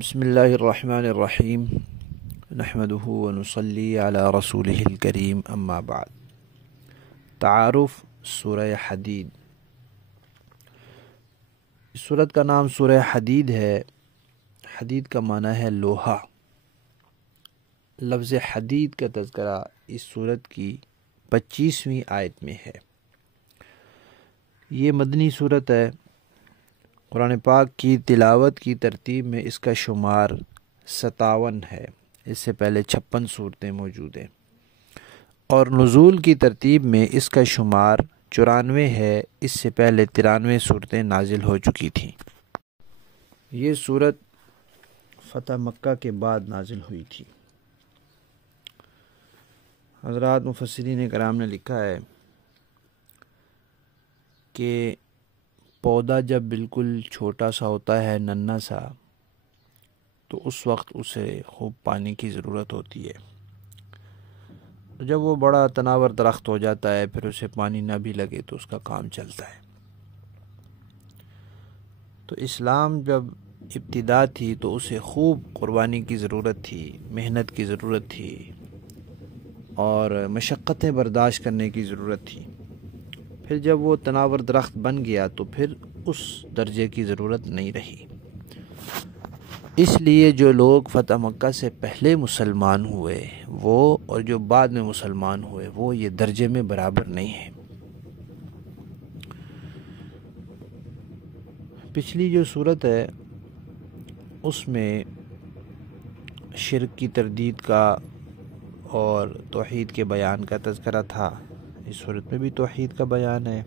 بسم اللہ الرحمن الرحیم نحمدہ ونصلی علی رسولہ الکریم اما بعد۔ تعارف سورہ حدید۔ اس سورت کا نام سورہ حدید ہے۔ حدید کا معنی ہے لوہا۔ لفظ حدید کا تذکرہ اس سورت کی 25ویں آیت میں ہے۔ یہ مدنی سورت ہے۔ قرآن پاک کی تلاوت کی ترتیب میں اس کا شمار 57 ہے۔ اس سے پہلے 56 صورتیں موجود ہیں، اور نزول کی ترتیب میں اس کا شمار 94 ہے۔ اس سے پہلے 93 صورتیں نازل ہو چکی تھیں۔ یہ سورت فتح مکہ کے بعد نازل ہوئی تھی۔ حضرات مفسرین کرام نے لکھا ہے کہ پودا جب بالکل چھوٹا سا ہوتا ہے، ننھا سا، تو اس وقت اسے خوب پانی کی ضرورت ہوتی ہے۔ جب وہ بڑا تناور درخت ہو جاتا ہے، پھر اسے پانی نہ بھی لگے تو اس کا کام چلتا ہے۔ تو اسلام جب ابتدا تھی تو اسے خوب قربانی کی ضرورت تھی، محنت کی ضرورت تھی، اور مشقتیں برداشت کرنے کی ضرورت تھی۔ پھر جب وہ تناور درخت بن گیا تو پھر اس درجے کی ضرورت نہیں رہی۔ اس لیے جو لوگ فتح مکہ سے پہلے مسلمان ہوئے وہ اور جو بعد میں مسلمان ہوئے وہ یہ درجے میں برابر نہیں ہیں۔ پچھلی جو صورت ہے اس میں شرک کی تردید کا اور توحید کے بیان کا تذکرہ تھا۔ اس صورت میں بھی توحید کا بیان ہے۔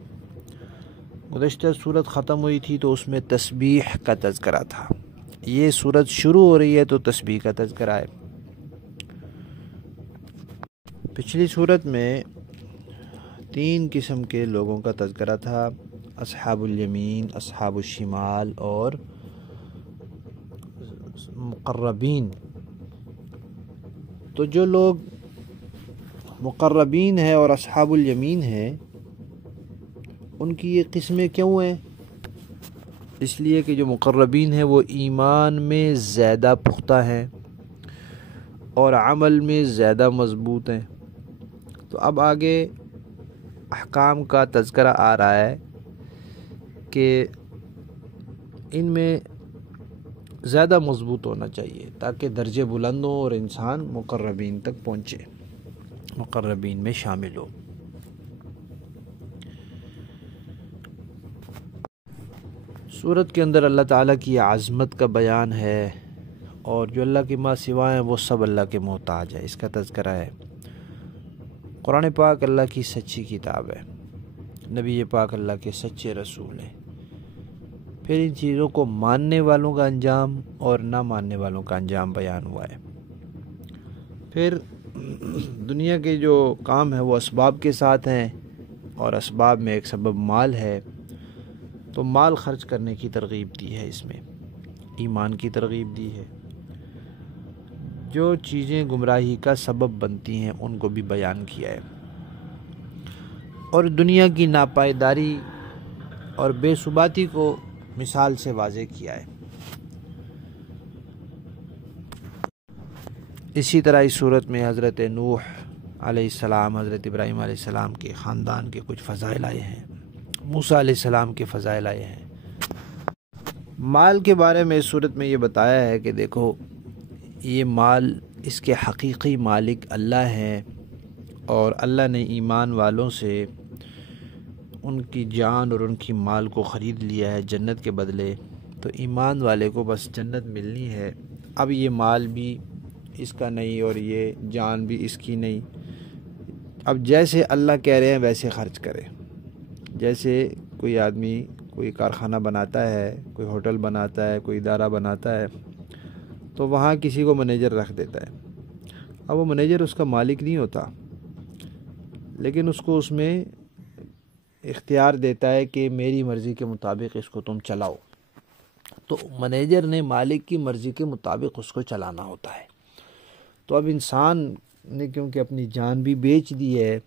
گزشتہ صورت ختم ہوئی تھی تو اس میں تسبیح کا تذکرہ تھا۔ یہ صورت شروع ہو رہی ہے تو تسبیح کا تذکرہ ہے۔ پچھلی صورت میں 3 قسم کے لوگوں کا تذکرہ تھا: اصحاب الیمین، اصحاب الشمال اور مقربین۔ تو جو لوگ مقربین ہیں اور اصحاب الیمین ہیں، ان کی یہ قسمیں کیوں ہیں؟ اس لیے کہ جو مقربین ہیں وہ ایمان میں زیادہ پختہ ہیں اور عمل میں زیادہ مضبوط ہیں۔ تو اب آگے احکام کا تذکرہ آ رہا ہے کہ ان میں زیادہ مضبوط ہونا چاہیے تاکہ درجے بلند ہوں اور انسان مقربین تک پہنچے، مقربین میں شامل ہو۔ سورت کے اندر اللہ تعالیٰ کی عظمت کا بیان ہے، اور جو اللہ کے ماں سوا ہیں وہ سب اللہ کے محتاج ہے، اس کا تذکرہ ہے۔ قرآن پاک اللہ کی سچی کتاب ہے، نبی پاک اللہ کے سچے رسول ہیں۔ پھر ان چیزوں کو ماننے والوں کا انجام اور نہ ماننے والوں کا انجام بیان ہوا ہے۔ پھر دنیا کے جو کام ہے وہ اسباب کے ساتھ ہیں، اور اسباب میں ایک سبب مال ہے، تو مال خرچ کرنے کی ترغیب دی ہے، اس میں ایمان کی ترغیب دی ہے۔ جو چیزیں گمراہی کا سبب بنتی ہیں ان کو بھی بیان کیا ہے، اور دنیا کی ناپائیداری اور بے ثباتی کو مثال سے واضح کیا ہے۔ اسی طرح اس صورت میں حضرت نوح علیہ السلام، حضرت ابراہیم علیہ السلام کے خاندان کے کچھ فضائل آئے ہیں، موسیٰ علیہ السلام کے فضائل آئے ہیں۔ مال کے بارے میں اس صورت میں یہ بتایا ہے کہ دیکھو، یہ مال، اس کے حقیقی مالک اللہ ہیں، اور اللہ نے ایمان والوں سے ان کی جان اور ان کی مال کو خرید لیا ہے جنت کے بدلے۔ تو ایمان والے کو بس جنت ملنی ہے۔ اب یہ مال بھی اس کا نہیں اور یہ جان بھی اس کی نہیں۔ اب جیسے اللہ کہہ رہے ہیں ویسے خرچ کرے۔ جیسے کوئی آدمی کوئی کارخانہ بناتا ہے، کوئی ہوٹل بناتا ہے، کوئی ادارہ بناتا ہے، تو وہاں کسی کو منیجر رکھ دیتا ہے۔ اب وہ منیجر اس کا مالک نہیں ہوتا، لیکن اس کو اس میں اختیار دیتا ہے کہ میری مرضی کے مطابق اس کو تم چلاؤ۔ تو منیجر نے مالک کی مرضی کے مطابق اس کو چلانا ہوتا ہے۔ تو اب انسان نے کیونکہ اپنی جان بھی بیچ دی ہے،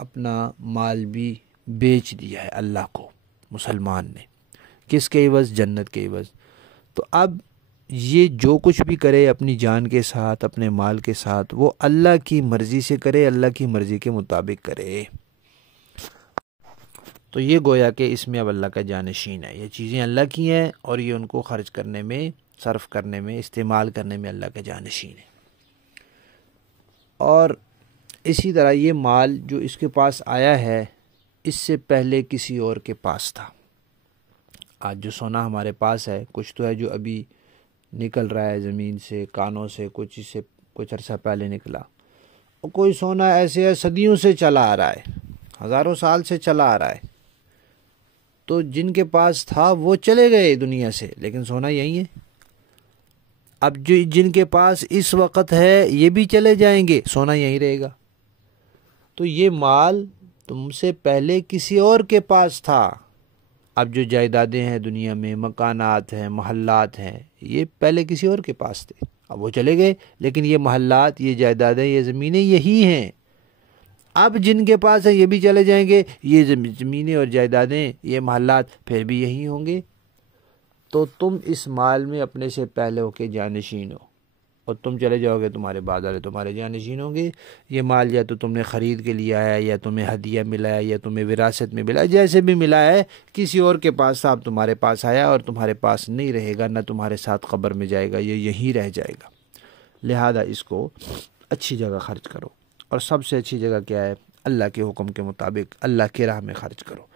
اپنا مال بھی بیچ دیا ہے اللہ کو، مسلمان نے، کس کے عوض؟ جنت کے عوض۔ تو اب یہ جو کچھ بھی کرے اپنی جان کے ساتھ، اپنے مال کے ساتھ، وہ اللہ کی مرضی سے کرے، اللہ کی مرضی کے مطابق کرے۔ تو یہ گویا کہ اس میں اب اللہ کا جانشین ہے، یہ چیزیں اللہ کی ہیں اور یہ ان کو خرچ کرنے میں، صرف کرنے میں، استعمال کرنے میں اللہ کا جانشین ہے۔ اور اسی طرح یہ مال جو اس کے پاس آیا ہے اس سے پہلے کسی اور کے پاس تھا۔ آج جو سونا ہمارے پاس ہے، کچھ تو ہے جو ابھی نکل رہا ہے زمین سے، کانوں سے، کچھ عرصہ پہلے نکلا، اور کوئی سونا ایسے ہے صدیوں سے چلا آ رہا ہے، ہزاروں سال سے چلا آ رہا ہے۔ تو جن کے پاس تھا وہ چلے گئے دنیا سے، لیکن سونا یہی ہے۔ اب جو جن کے پاس اس وقت ہے یہ بھی چلے جائیں گے، سونا یہی رہے گا۔ تو یہ مال تم سے پہلے کسی اور کے پاس تھا۔ اب جو جائیدادیں ہیں دنیا میں، مکانات ہیں، محلات ہیں، یہ پہلے کسی اور کے پاس تھے، اب وہ چلے گئے، لیکن یہ محلات، یہ جائیدادیں، یہ زمینیں یہی ہیں۔ اب جن کے پاس ہیں یہ بھی چلے جائیں گے، یہ زمینیں اور جائیدادیں، یہ محلات پھر بھی یہی ہوں گے۔ تو تم اس مال میں اپنے سے پہلے ہو کے جانشین ہو، اور تم چلے جاؤ گے، تمہارے بعد والے تمہارے جانشین ہوں گے۔ یہ مال یا تو تم نے خرید کے لیا ہے، یا تمہیں ہدیہ ملا ہے، یا تمہیں وراثت میں ملا ہے، جیسے بھی ملا ہے، کسی اور کے پاس تھا، اب تمہارے پاس آیا اور تمہارے پاس نہیں رہے گا، نہ تمہارے ساتھ قبر میں جائے گا، یہ یہیں رہ جائے گا۔ لہذا اس کو اچھی جگہ خرچ کرو، اور سب سے اچھی جگہ کیا ہے؟ اللہ کے حکم کے مطابق اللہ کی راہ میں خرچ کرو۔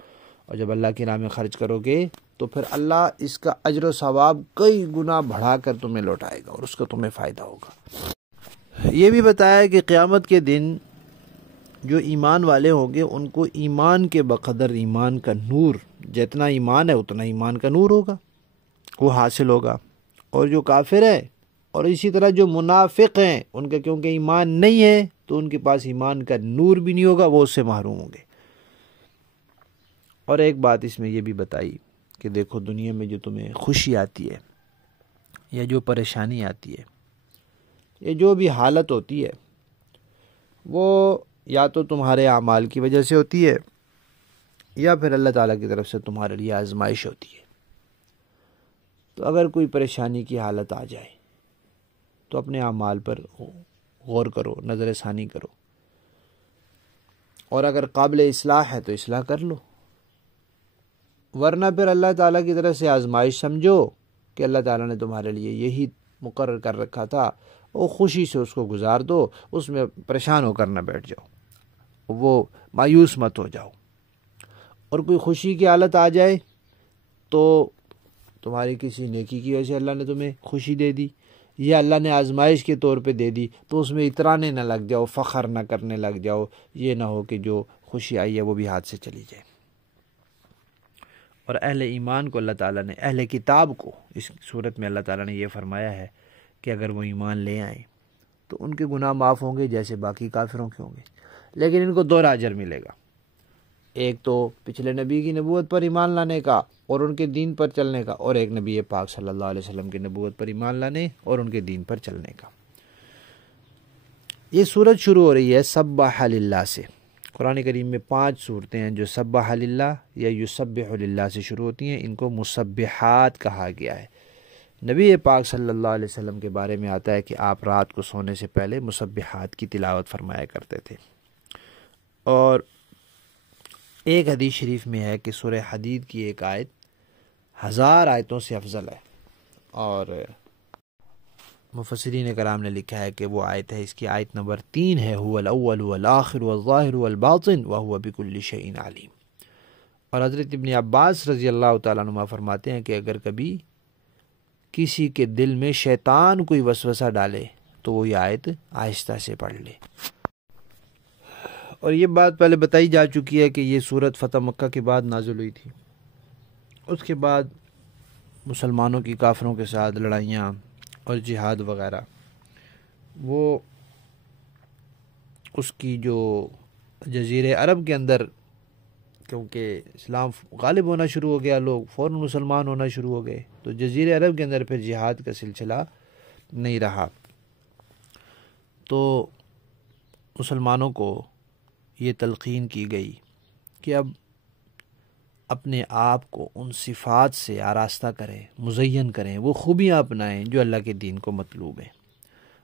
اور جب اللہ کی راہ میں خرچ کرو گے تو پھر اللہ اس کا اجر و ثواب کئی گنا بڑھا کر تمہیں لوٹائے گا، اور اس کا تمہیں فائدہ ہوگا۔ یہ بھی بتایا کہ قیامت کے دن جو ایمان والے ہوں گے ان کو ایمان کے بقدر ایمان کا نور، جتنا ایمان ہے اتنا ایمان کا نور ہوگا، وہ حاصل ہوگا۔ اور جو کافر ہے اور اسی طرح جو منافق ہیں، ان کا کیونکہ ایمان نہیں ہے تو ان کے پاس ایمان کا نور بھی نہیں ہوگا، وہ اس سے محروم ہوں گے۔ اور ایک بات اس میں یہ بھی بتائی کہ دیکھو دنیا میں جو تمہیں خوشی آتی ہے یا جو پریشانی آتی ہے یا جو بھی حالت ہوتی ہے، وہ یا تو تمہارے اعمال کی وجہ سے ہوتی ہے یا پھر اللہ تعالیٰ کی طرف سے تمہارے لیے آزمائش ہوتی ہے۔ تو اگر کوئی پریشانی کی حالت آ جائے تو اپنے اعمال پر غور کرو، نظر ثانی کرو، اور اگر قابل اصلاح ہے تو اصلاح کر لو، ورنہ پھر اللہ تعالیٰ کی طرف سے آزمائش سمجھو کہ اللہ تعالیٰ نے تمہارے لیے یہی مقرر کر رکھا تھا، وہ خوشی سے اس کو گزار دو، اس میں پریشان ہو کر نہ بیٹھ جاؤ، وہ مایوس مت ہو جاؤ۔ اور کوئی خوشی کی حالت آ جائے تو تمہاری کسی نیکی کی وجہ سے اللہ نے تمہیں خوشی دے دی، یا اللہ نے آزمائش کے طور پہ دے دی، تو اس میں اترانے نہ لگ جاؤ، فخر نہ کرنے لگ جاؤ، یہ نہ ہو کہ جو خوشی آئی ہے وہ بھی ہاتھ سے چلی جائے۔ اور اہل ایمان کو اللہ تعالیٰ نے، اہل کتاب کو اس صورت میں اللہ تعالیٰ نے یہ فرمایا ہے کہ اگر وہ ایمان لے آئیں تو ان کے گناہ معاف ہوں گے جیسے باقی کافروں کے ہوں گے، لیکن ان کو دو اجر ملے گا۔ ایک تو پچھلے نبی کی نبوت پر ایمان لانے کا اور ان کے دین پر چلنے کا، اور ایک نبی پاک صلی اللہ علیہ وسلم کی نبوت پر ایمان لانے اور ان کے دین پر چلنے کا۔ یہ سورت شروع ہو رہی ہے سبح للہ سے۔ قرآن کریم میں 5 صورتیں ہیں جو سبح للہ یا یسبح للہ سے شروع ہوتی ہیں، ان کو مسبحات کہا گیا ہے۔ نبی پاک صلی اللہ علیہ وسلم کے بارے میں آتا ہے کہ آپ رات کو سونے سے پہلے مسبحات کی تلاوت فرمایا کرتے تھے۔ اور ایک حدیث شریف میں ہے کہ سورہ حدید کی ایک آیت 1000 آیتوں سے افضل ہے، اور مفسرین کرام نے لکھا ہے کہ وہ آیت ہے، اس کی آیت نمبر 3 ہے، هو الاول والآخر والظاہر والباطن وهو بكل شيء علیم۔ اور حضرت ابن عباس رضی اللہ تعالیٰ عنہ فرماتے ہیں کہ اگر کبھی کسی کے دل میں شیطان کوئی وسوسہ ڈالے تو وہ یہ آیت آہستہ سے پڑھ لے۔ اور یہ بات پہلے بتائی جا چکی ہے کہ یہ سورت فتح مکہ کے بعد نازل ہوئی تھی۔ اس کے بعد مسلمانوں کی کافروں کے ساتھ لڑائیاں اور جہاد وغیرہ، وہ اس کی جو جزیرے عرب کے اندر، کیونکہ اسلام غالب ہونا شروع ہو گیا، لوگ فوراً مسلمان ہونا شروع ہو گئے، تو جزیرے عرب کے اندر پھر جہاد کا سلسلہ نہیں رہا۔ تو مسلمانوں کو یہ تلقین کی گئی کہ اب اپنے آپ کو ان صفات سے آراستہ کریں، مزین کریں، وہ خوبیاں اپنائیں جو اللہ کے دین کو مطلوب ہیں۔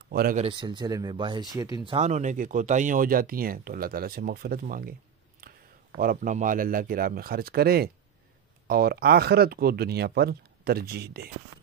اور اگر اس سلسلے میں بحیثیت انسان ہونے کے کوتاہیاں ہو جاتی ہیں تو اللہ تعالیٰ سے مغفرت مانگیں اور اپنا مال اللہ کی راہ میں خرچ کریں اور آخرت کو دنیا پر ترجیح دیں۔